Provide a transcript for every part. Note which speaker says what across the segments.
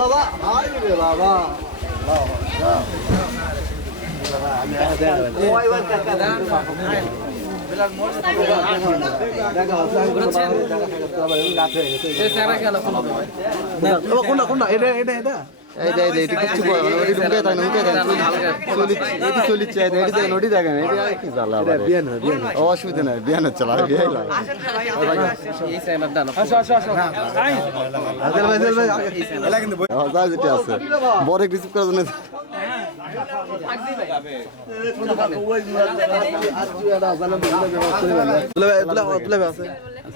Speaker 1: বাবা রে বাবা কোনটা কোনটা এটা এটা এটা
Speaker 2: এই যে এই যে, এটি কিচ্ছু বলে না, ওটি ঢুকে থাকে ঢুকে থাকে না, চলি- চলি- এটি চলিচ্ছে, এটি দেখেন, ওটি দেখেন, এটি আর কি জ্বালা আবার।
Speaker 1: বিয়ে না বিয়ে না
Speaker 2: অসুবিধা নাই বিয়ান হচ্ছে লাগে বিয়ে লাগে
Speaker 1: আজল ভাই আজল ভাই এলা কিন্তু
Speaker 2: ও, যেটা আছে বড় রিসিভ করার জন্য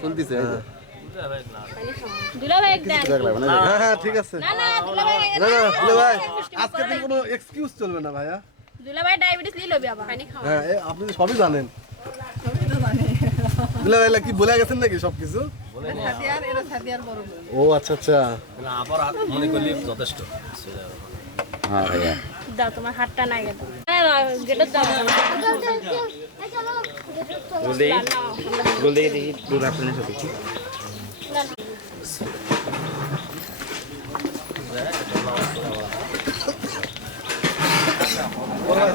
Speaker 2: চলতেছে
Speaker 3: দুলাভাই
Speaker 2: না।
Speaker 1: হ্যাঁ হ্যাঁ
Speaker 3: না না দুলাভাই
Speaker 1: না না কোনো এক্সকিউজ চলবে না ভাইয়া
Speaker 3: দুলাভাই
Speaker 1: হ্যাঁ আপনি সবই জানেন দুলে কি বলে গেছেন নাকি সবকিছু ও আচ্ছা আচ্ছা
Speaker 4: মনে যথেষ্ট
Speaker 2: হ্যাঁ
Speaker 3: তোমার হাতটা নাই গেল
Speaker 4: দূর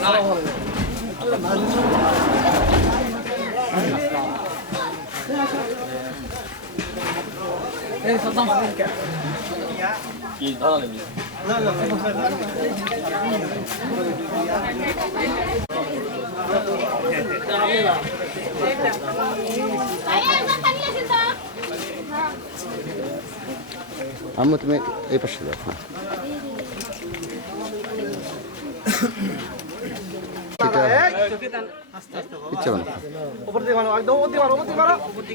Speaker 4: রাখলে সব কিছু
Speaker 2: আম্মু তুমি এই পাশে যাও হ্যাঁ।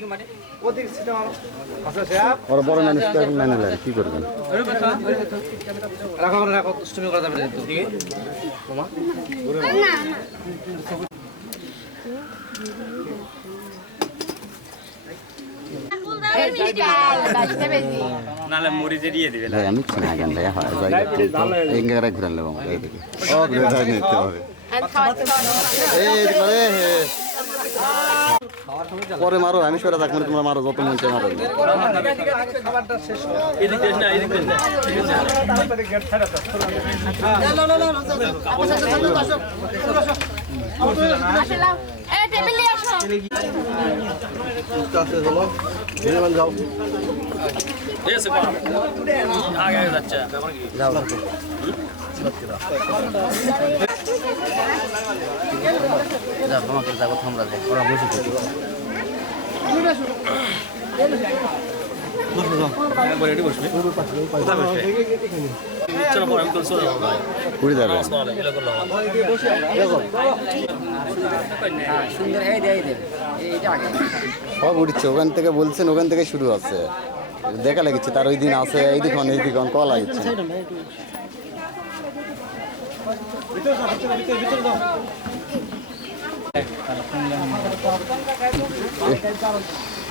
Speaker 2: মানে?
Speaker 1: আচ্ছা
Speaker 2: ওরা এখন লাগে কি করবেন?
Speaker 4: রাখো রাখো দুষ্টুমি করা যাবে না তো নালে মরি যে দিয়ে দিবে
Speaker 2: ভাই আমি চিনি আগান ভাই হয় যাই এই গাড়ি ঘুরান নেব এই দিকে ও ঘুরে যাই নিতে হবে এই করে পরে মারো আমি সরে থাকব তোমরা মারো যত মন চায় মারো
Speaker 4: এদিক না না
Speaker 1: যাও
Speaker 4: এসে বাবা আগে আগে যাচ্ছে ব্যাপার কি
Speaker 2: যা তোমাকে যাব তোমরা যাই ওরা বসে সব ওখান থেকে বলছেন, ওখান থেকে শুরু আছে। দেখা লাগছে তার ওই দিন আছে, এই দিকন এই দিকন কল লাগছে সব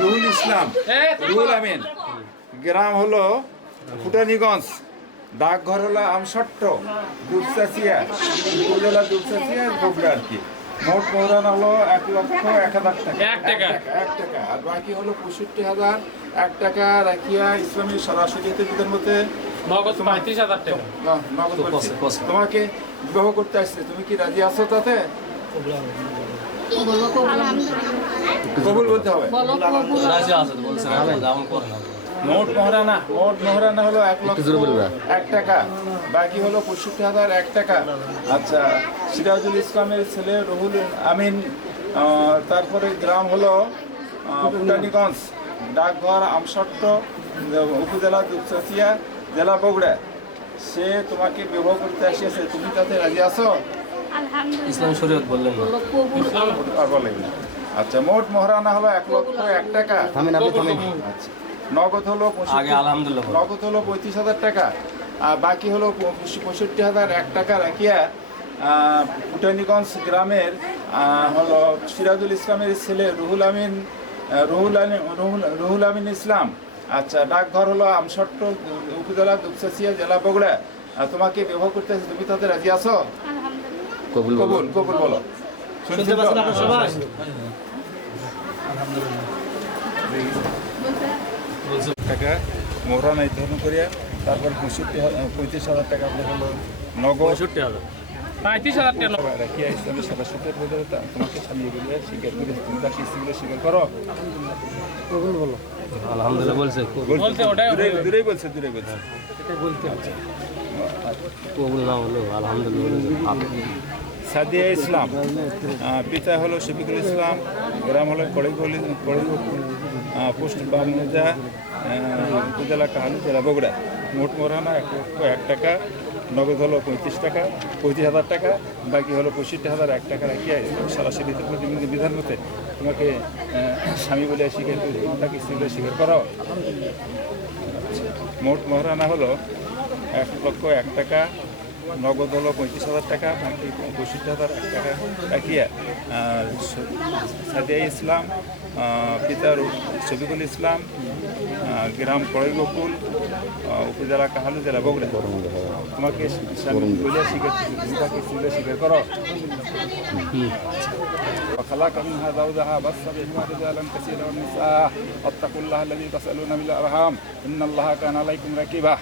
Speaker 5: রুহুল ইসলাম রুহুল আমিন। গ্রাম হলো ফুটানিগঞ্জ ডাকঘর হলো আমসট্ট দুপচাচিয়া উপজেলা দুপচাচিয়া বগুড়া আর কি। মোট মৌরান হলো এক লক্ষ এক হাজার টাকা। এক টাকা। এক টাকা আর বাকি হলো পঁয়ষট্টি হাজার এক টাকা রাখিয়া ইসলামী সরাসরি মধ্যে
Speaker 6: নগদ পঁয়ত্রিশ হাজার টাকা।
Speaker 5: নগদ তোমাকে বিবাহ করতে আসছে তুমি কি রাজি আছো তাতে? কবুল। বলতে হবে।
Speaker 4: রাজি আছে বলছে দাম করে না।
Speaker 5: মোট মহারানা মোট মহারানা হলো এক লক্ষ এক টাকা বাকি হলো পঁয়ষট্টি হাজার এক টাকা। আচ্ছা সিরাজুল ইসলামের ছেলে রহুল আমিন তারপরে গ্রাম হলো আহ, ডাকঘর আমসট্ট উপজেলা দুপচাচিয়া জেলা বগুড়া সে তোমাকে বিবাহ করতে আসিয়াছে তুমি তাতে রাজি আছো?
Speaker 3: আলহামদুলিল্লাহ।
Speaker 4: ইসলাম শরীয়ত বললেন
Speaker 5: বলেন আচ্ছা মোট মহারানা হলো এক লক্ষ এক টাকা।
Speaker 2: থামেন আপনি থামেন।
Speaker 5: আচ্ছা নগদ হলো
Speaker 4: আগে আলহামদুলিল্লাহ
Speaker 5: নগদ হলো পঁয়ত্রিশ হাজার টাকা আর বাকি হলো পঁয়ষট্টি হাজার এক টাকা রাখিয়া আহ, ফুটানীগঞ্জ গ্রামের হলো সিরাজুল ইসলামের ছেলে রুহুল আমিন রুহুল আমিন রুহুল রুহুল আমিন ইসলাম আচ্ছা ডাকঘর হলো আমসট্ট উপজেলা দুপচাচিয়া জেলা বগুড়া। আর তোমাকে বিবাহ করতে তুমি তাতে রাজি আছো?
Speaker 3: আলহামদুলিল্লাহ।
Speaker 2: কবুল বলো।
Speaker 5: কবুল কবুল বলো। শুনতে পাচ্ছেন আপনার সবাই? টাকা মোহরা নির্ধারণ করিয়া তারপর পঁয়ষট্টি পঁয়ত্রিশ হাজার টাকা আপনার হলো নগদ।
Speaker 4: পঁয়ষট্টি হাজার।
Speaker 6: পঁয়ত্রিশ হাজার টাকা
Speaker 5: রাখিয়া ইসলামের ভেতরে তা- তোমাকে স্বামী বলে স্বীকার করে তুমি তাকে স্ত্রীগুলো স্বীকার করো।
Speaker 4: আলহামদুলিল্লাহ। বলছে
Speaker 6: বলছে ওটাই
Speaker 5: দূরে দূরেই বলছে দূরে বলছে।
Speaker 4: হলো আলহামদুলিল্লাহ
Speaker 5: সাদিয়া ইসলাম পিতা হলো শফিকুল ইসলাম গ্রাম হলো কড়িগলি পোস্ট বামুজা উপজেলা কাহালু জেলা বগুড়া। মোট মোরানা এক লক্ষ এক টাকা নগদ হলো পঁয়ত্রিশ টাকা পঁয়ত্রিশ হাজার টাকা বাকি হলো পঁয়ষট্টি হাজার এক টাকা রাখিয়া সরাসরি প্রতিনিধি বিধান মতে তোমাকে স্বামী বলে স্বীকার করে তাকে স্ত্রী বলে স্বীকার করাও? মোট মহারানা হলো এক লক্ষ এক টাকা নগদ হলো পঁয়ত্রিশ হাজার টাকা বাকি পঁয়ষট্টি হাজার এক টাকা রাখিয়া সাদিয়া ইসলাম আহ, পিতা শফিকুল ইসলাম গ্রাম কড়াইগোকুল আহ, উপজেলা কাহালু জেলা বগুড়া তোমাকে স্বামী বলে স্বীকার তোমাকে স্ত্রী স্বীকার করো وخلق منها زوجها بث منهما رجالا كثيرا ونساء واتقوا الله الذي تسألون به الأرحام إن الله كان عليكم رقيبا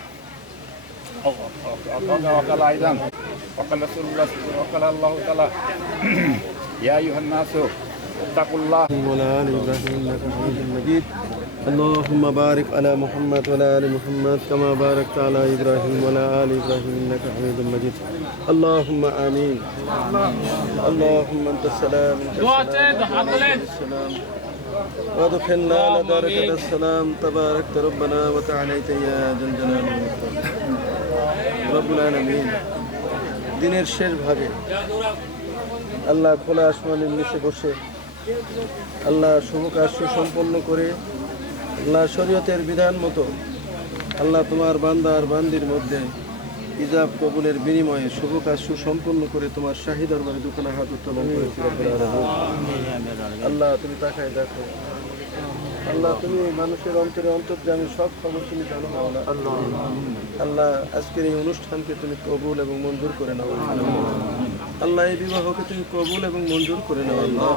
Speaker 5: وقال أيضا وقال رسول الله وقال الله تعالى يا أيها الناس اتقوا الله
Speaker 7: وعلى آل إبراهيم إنك حميد مجيد اللهم بارك على محمد وعلى آل محمد كما باركت على إبراهيم وعلى آل إبراهيم إنك حميد مجيد اللهم آمين اللهم أنت السلام منك
Speaker 6: দোয়া আছে হাত তোলেন
Speaker 7: السلام وادخلنا على دارك السلام تباركت ربنا وتعاليت يا ذا الجلال والإكرام رب العالمين দিনের শেষ ভাগে আল্লাহ খোলা আসমানের নিচে বসে আল্লাহ শুভ কাজ সুসম্পন্ন করে আল্লাহ শরীয়তের বিধান মতো আল্লাহ তোমার বান্দা আর বান্দির মধ্যে ইজাব কবুলের বিনিময়ে শুভ কাজ সুসম্পন্ন করে তোমার শাহী দরবারে দুখানা হাত উত্তোলন আল্লাহ তুমি তাকায় দেখো। আল্লাহ তুমি মানুষের অন্তরে অন্তর্জামী সব খবর তুমি জানো মাওলা আল্লাহ। আজকের এই অনুষ্ঠানকে তুমি কবুল এবং মঞ্জুর করে নাও। আল্লাহ এই বিবাহকে তুমি কবুল এবং মঞ্জুর করে নাও। আল্লাহ।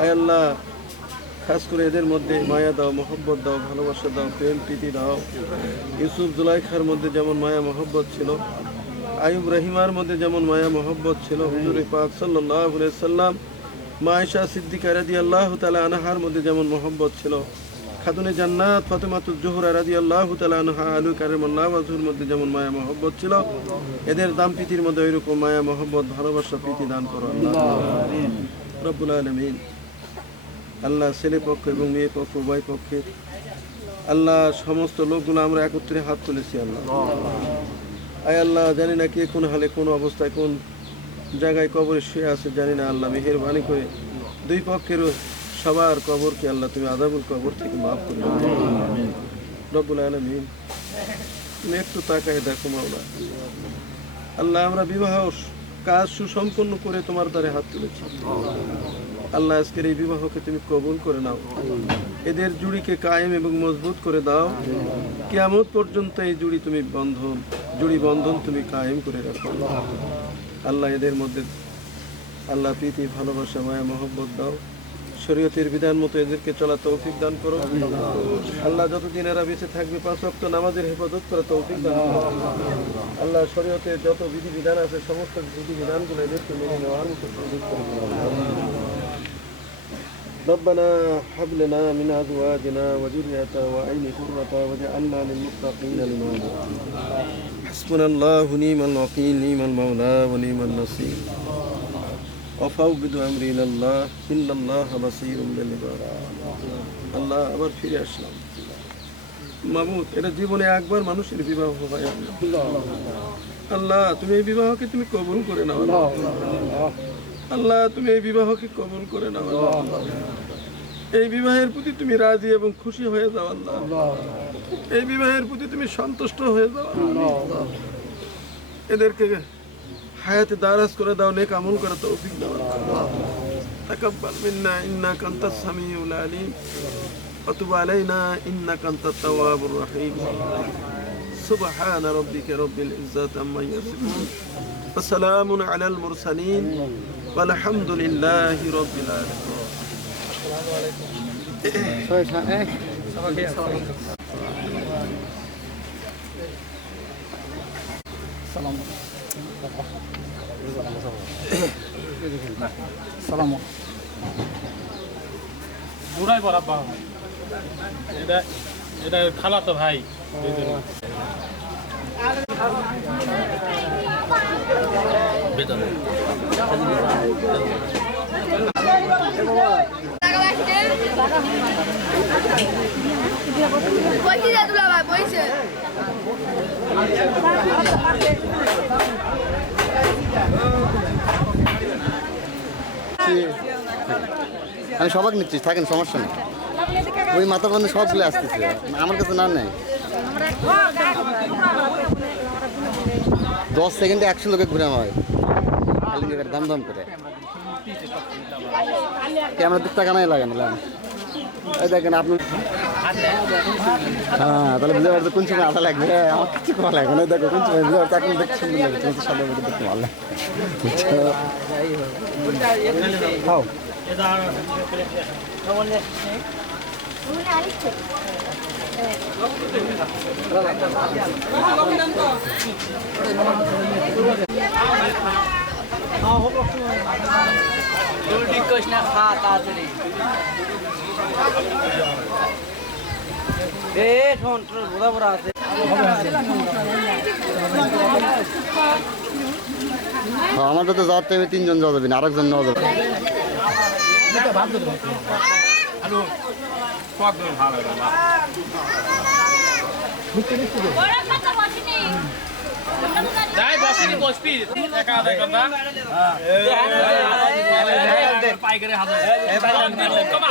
Speaker 7: আয় আল্লাহ খাস করে এদের মধ্যে মায়া দাও মহব্বত দাও ভালোবাসা দাও প্রেম প্রীতি দাও। ইউসুফ জুলাইখার মধ্যে যেমন মায়া মহব্বত ছিল। আয়ুব রহিমার মধ্যে যেমন মায়া মহব্বত ছিল। হুজুর পাক সাল্লাহ সাল্লাম মায়েশা সিদ্দিকা রাদি আল্লাহ তালা আনহার মধ্যে যেমন মহব্বত ছিল। খাতুনে জান্নাত ফাতেমাতুজ জোহরা রাদি আল্লাহ তালা আনহা আলু কারেম আল্লাহর মধ্যে যেমন মায়া মহব্বত ছিল। এদের দাম প্রীতির মধ্যে ওইরকম মায়া মহব্বত ভালোবাসা প্রীতি দান করো আল্লাহ। রব্বুল আলমিন। আল্লাহ ছেলে পক্ষ এবং মেয়ে পক্ষ, উভয় পক্ষে আল্লাহ সমস্ত লোকগুলো আমরা একত্রে হাত তুলেছি, আল্লাহ। আয় আল্লাহ, জানি না কে কোন হালে কোন অবস্থায় কোন জায়গায় কবরে শুয়ে আছে, জানি না আল্লাহ, মেহেরবানি করে দুই পক্ষেরও সবার কবরকে আল্লাহ তুমি আদাবুল কবর থেকে মাফ করে। রব্বুল আলমিন, তুমি একটু তাকায় দেখো মাওলা। আল্লাহ, আমরা বিবাহ কাজ সুসম্পন্ন করে তোমার দ্বারে হাত তুলেছি। আল্লাহ আজকের এই বিবাহকে তুমি কবুল করে নাও। এদের জুড়িকে কায়েম এবং মজবুত করে দাও। কিয়ামত পর্যন্ত এই জুড়ি তুমি বন্ধন, জুড়ি বন্ধন তুমি কায়েম করে রাখো। আল্লাহ এদের মধ্যে, আল্লাহ প্রীতি, ভালোবাসা, মায়া, মহব্বত দাও। শরীয়তের বিধান মতো এদেরকে চলা তৌফিক দান করো। আল্লাহ যতদিন এরা বেঁচে থাকবে, পাঁচ ওয়াক্ত নামাজের হেফাজত করা তৌফিক দান করো। আল্লাহ শরীয়তের যত বিধি বিধান আছে, সমস্ত বিধি বিধানগুলো এদেরকে মেনে নেওয়ার মতো। ربنا هب لنا من ازواجنا وذريتنا وعين قرة واجعلنا للمتقين إماما حسبنا الله نعم الوكيل نعم المولى ونعم النصير وفوض امري الى الله ان الله بصير بالعباد আল্লাহ আবার ফিরে আসলাম মামুদ এটা জীবনে একবার মানুষের বিবাহ হয় আল্লাহ। আল্লাহ তুমি এই বিবাহকে তুমি কবুল করে নাও আল্লাহ। আল্লাহ তুমি এই বিবাহকে কবুল করে নাও আল্লাহ। এই বিবাহের প্রতি তুমি রাজি এবং খুশি হয়ে যাও আল্লাহ এই বিবাহের প্রতি তুমি সন্তুষ্ট হয়ে যাও আল্লাহ। এদেরকে হায়াতে দারাজ করে দাও নেক আমল করে তৌফিক দাও আল্লাহ তাকাব্বাল মিন্না ইন্নাকা আনতাস সামিউল আলিম وتب علينا إنك أنت التواب الرحيم سبحان ربك رب العزة عما يصفون وسلام على المرسلين আলহামদুলিল্লাহ রবিল সালাম।
Speaker 6: বুড়াই বরাবা এটা এটা খালা তো ভাই।
Speaker 3: বেতন।
Speaker 2: আমি সবাক নিচ্ছি, থাকেন, সমস্যা নেই। ওই মাথা বন্ধু সবগুলো আসতেছে। আমার কাছে না নেই। দশ সেকেন্ডে একশো লোকে ঘুরে হয় খালি জায়গায় দাম দাম করে। ক্যামেরা দিক টাকা নাই লাগে না এই দেখেন আপনি হ্যাঁ তাহলে বুঝতে পারছ কোন সময় আশা লাগবে। আমার কিছু করা লাগবে না। দেখো কোন সময় বুঝতে পারছ এখন দেখতে সুন্দর লাগে তোমার সামনে মধ্যে দেখতে ভালো হ্যাঁ, আমাদের তো যাওয়ার টাইমে তিনজন যাওয়া যাবে না আরেকজন নেওয়া যাবে।
Speaker 3: ওরা কথা বসেনি
Speaker 6: যাই বসিনি বসবি একা আদায় কথা পাইকারি হাজার তোমার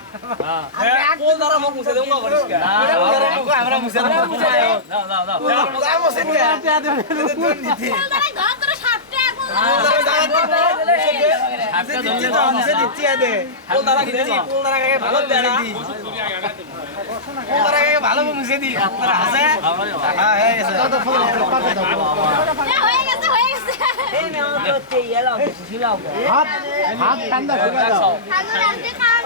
Speaker 6: আমরা মুছে দাও দাও দাও
Speaker 3: হয়ে গেছে হয়ে গেছে ঠাকুর আজকে খাওয়ার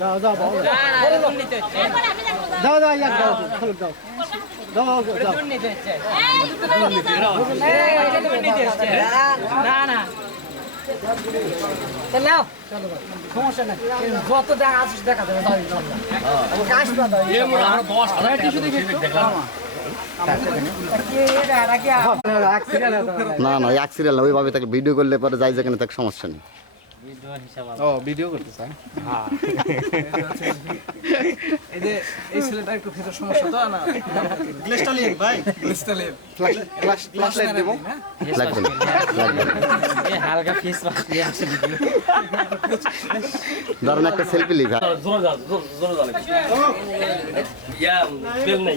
Speaker 3: যাও যাও যাও যাও
Speaker 1: না না সমস্যা নাই। যত দেখা আসিস দেখা যাবে দাও ইনশাআল্লাহ কাজ না দাও
Speaker 6: এ হয় দশ হাজার টাকা দেখলাম
Speaker 2: না না এক সিরিয়াল না ওইভাবে তাকে ভিডিও করলে পরে যাই যেখানে তাকে সমস্যা নেই।
Speaker 1: ও ভিডিও করতে চাই এই যে এই ছেলেটা একটু ভেতর সমস্যা তো না? গ্লেসটা লিয়ে ভাই। গ্লেসটা লিয়ে ফ্ল্যাশ ফ্ল্যাশ লাইট দেবো?
Speaker 2: লাগবে না? লাগবে
Speaker 1: হালকা ফেস ওয়াশ দিয়ে আসে ভিডিও
Speaker 2: ধরেন একটা সেলফি লিখা।
Speaker 6: জোরে যা জোরে জোরে ইয়া নাই।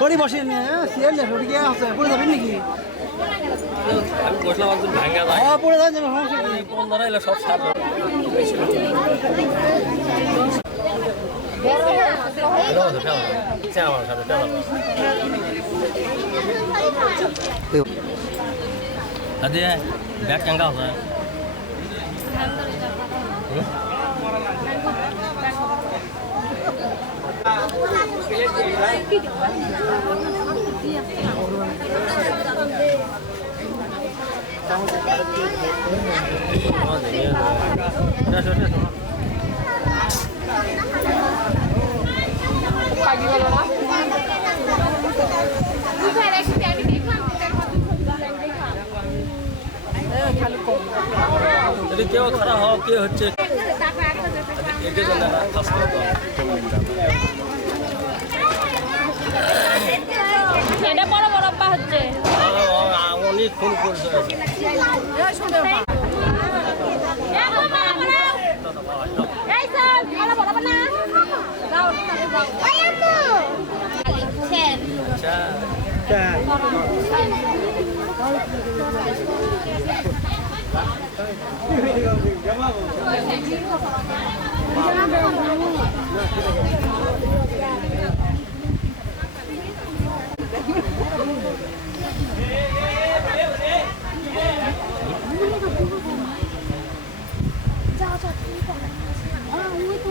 Speaker 1: পড়ি বসে সিয়ার লে পড়ি গিয়ে আছে পড়ে যাবেন নাকি?
Speaker 6: আমি বসলাম একজন ভাঙ্গা যায়।
Speaker 1: হ্যাঁ পড়ে যাবেন সমস্যা নেই।
Speaker 6: কোন ধরা এলে সব ব্যাগ কেঙ্গা আছে? যদি কেউ খারাপ হওয়া কে হচ্ছে এদের জন্য কাজ করতে হবে
Speaker 3: এটা বড় বড় হচ্ছে।
Speaker 6: অনেক ফোন করছে।
Speaker 3: এই স্যার বড় বড় না যাও এই আপু লিখছেন যাও যাও তুমি করো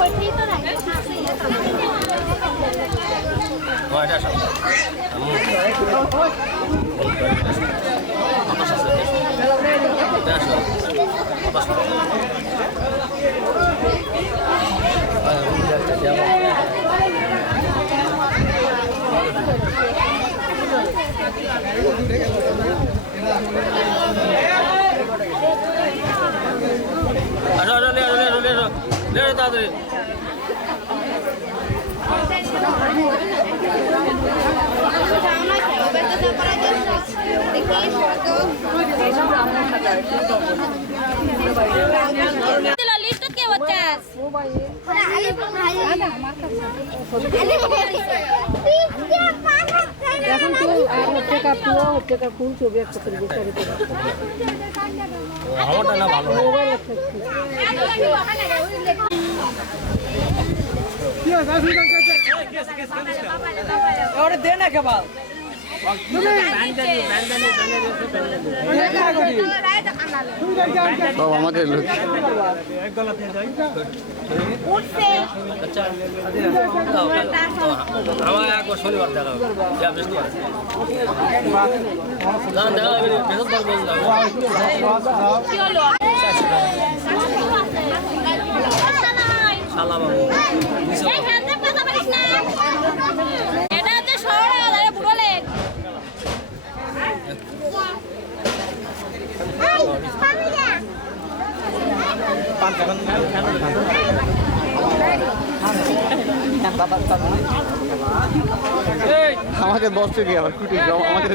Speaker 3: ওই তোমার আপনি করো না
Speaker 6: এটা সব আসো আসো লে আসো লে আসো লে আসো লে আসো তাড়াতাড়ি
Speaker 3: লিস্ট কে বচ্চাস
Speaker 8: এখন আর হচ্ছে কাপুয়া হচ্ছে কাপুর ছবি একটা করে বিচারে করে
Speaker 6: আমারটা না ভালো
Speaker 8: মোবাইল
Speaker 1: দে না কেবল। সব লোক
Speaker 6: একবার শনিবার দেখা যা বৃহস্পতিবার না দেখা হবে না, বৃহস্পতিবার বললাম
Speaker 3: কি হলো
Speaker 6: শালা বাবু
Speaker 3: এই খেলতে কথা বলিস না এটা হচ্ছে শহর আলাদা বুড়ো লেক
Speaker 1: আমাকে দশ টাকা আবার? কুটি আমাকে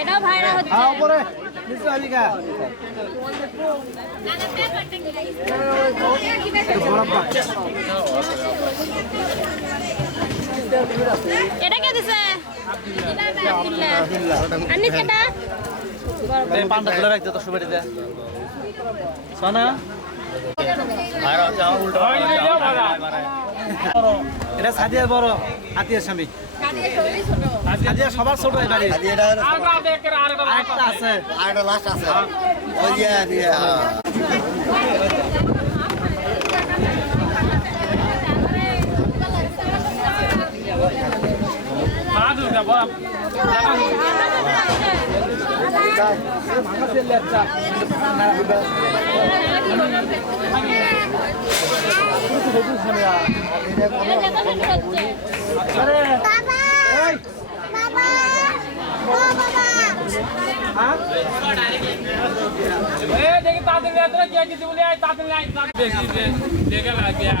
Speaker 3: এটাও ভাইরাল হচ্ছে। এটা কে দিছে? আনিস কেটা
Speaker 6: ভাইরা হচ্ছে আমার উল্টো
Speaker 4: এটা সাদিয়ার বড় আত্মীয় স্বামী সাদিয়া সবার ছোট এই বাড়ি আরেকটা আছে
Speaker 1: আরেকটা লাস্ট আছে যে ইয়ে, হ্যাঁ।
Speaker 3: বাবা বাবা ও বাবা দেয়নি কখন দিব
Speaker 4: দেরি করা যাবে না